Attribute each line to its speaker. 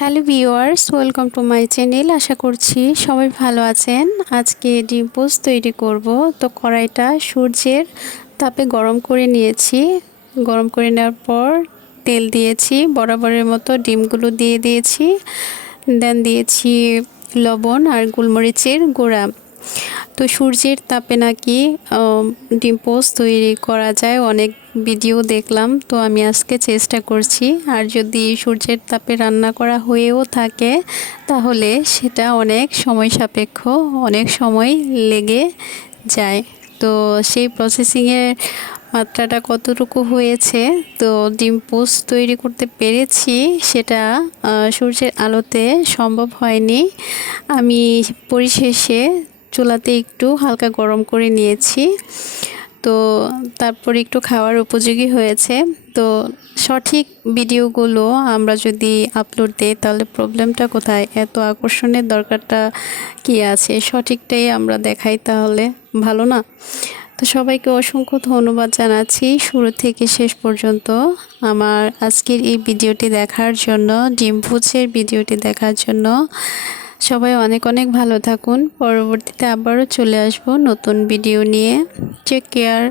Speaker 1: Hello viewers welcome to my channel. আশা করছি সবাই ভালো আছেন। আজকে ডিম পোস্ট তৈরি করব। তো কড়াইটা সূর্যের তাপে গরম করে নিয়েছি। গরম করে নেওয়ার পর তেল দিয়েছি, বরাবরের মতো ডিমগুলো দিয়ে দিয়েছি। দেন দিয়েছি লবণ আর গোলমরিচের গুঁড়া। তো সূর্যের তাপে নাকি ডিম তৈরি করা যায়। অনেক ভিডিও দেখলাম। তো আমি আজকে চেষ্টা করছি। আর যদি সূর্যের তাপে রান্না করা হয়েও থাকে, তাহলে সেটা অনেক সময় সাপেক্ষ, অনেক সময় লেগে যায়। তো সেই প্রসেসিংয়ের মাত্রাটা কতটুকু হয়েছে? তো ডিম পোস্ট তৈরি করতে পেরেছি, সেটা সূর্যের আলোতে সম্ভব হয়নি। আমি পরিশেষে চুলাতে একটু হালকা গরম করে নিয়েছি। তো তারপর একটু খাওয়ার উপযোগী হয়েছে। তো সঠিক ভিডিওগুলো আমরা যদি আপলোড দিই, তাহলে প্রবলেমটা কোথায়? এত আকর্ষণের দরকারটা কি আছে? সঠিকটাই আমরা দেখাই তাহলে ভালো না? তো সবাইকে অসংখ্য ধন্যবাদ জানাচ্ছি। শুরু থেকে শেষ পর্যন্ত আমার আজকের এই ভিডিওটি দেখার জন্য, ডিম ভুজের ভিডিওটি দেখার জন্য সবাই অনেক অনেক ভালো থাকুন। পরবর্তীতে আবারও চলে আসব নতুন ভিডিও নিয়ে। Take care